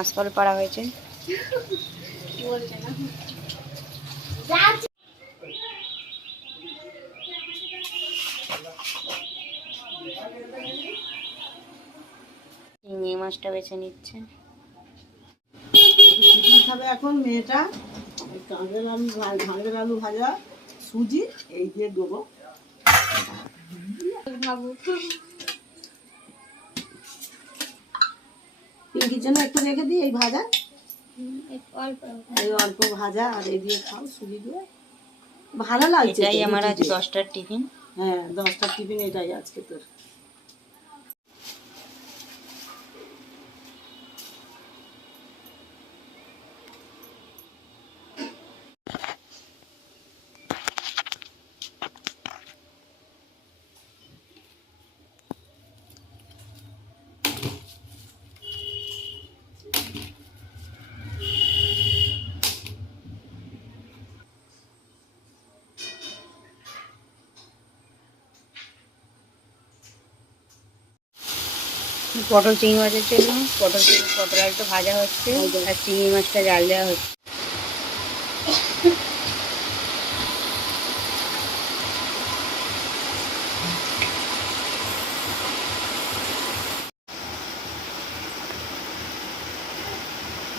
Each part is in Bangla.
আঁশফল পাড়া হয়েছে। চিংড়ি মাছটা বেছে নিচ্ছে। খাবে এখন মেয়েটা ঘাঙের আলু ভাজা সুজি এই দিয়ে দেবো। পিঙ্কির জন্য একটু রেখে দিই এই ভাজা, এই অল্প ভাজা আর এই দিয়ে খাও সুজি দিয়ে, ভালো লাগছে। এটাই আমার আজ 10টার টিফিন। হ্যাঁ 10টার টিফিন এটাই আজকে তোর। পটল চিংড়ি মাছের জন্য পটল আলুটা ভাজা হচ্ছে আর চিংড়ি মাছটা জাল দেওয়া হচ্ছে।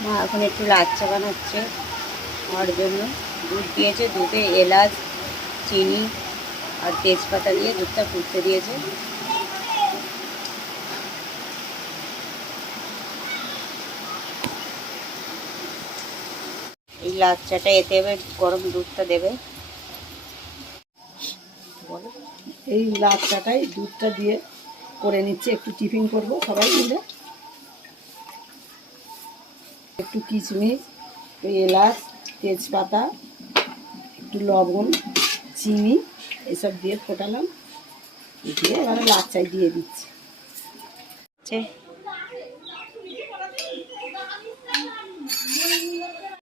মা এখন একটু লাল চা বানাচ্ছে আমার জন্য। দুধ দিয়েছে, দুধে এলাচ চিনি আর তেজপাতা দিয়ে দুধটা ফুটতে দিয়েছে। এই লাল চাটা এতে এবার গরম দুধটা দেবে। এই লাল চাটাই দুধটা দিয়ে করে নিচ্ছে, একটু টিফিন করবো সবাই মিলে। একটু কিশমিশ, একটু এলাচ তেজপাতা একটু লবণ চিনি এসব দিয়ে ফোটালাম, দিয়ে এবারে লাল চাই দিয়ে দিচ্ছি।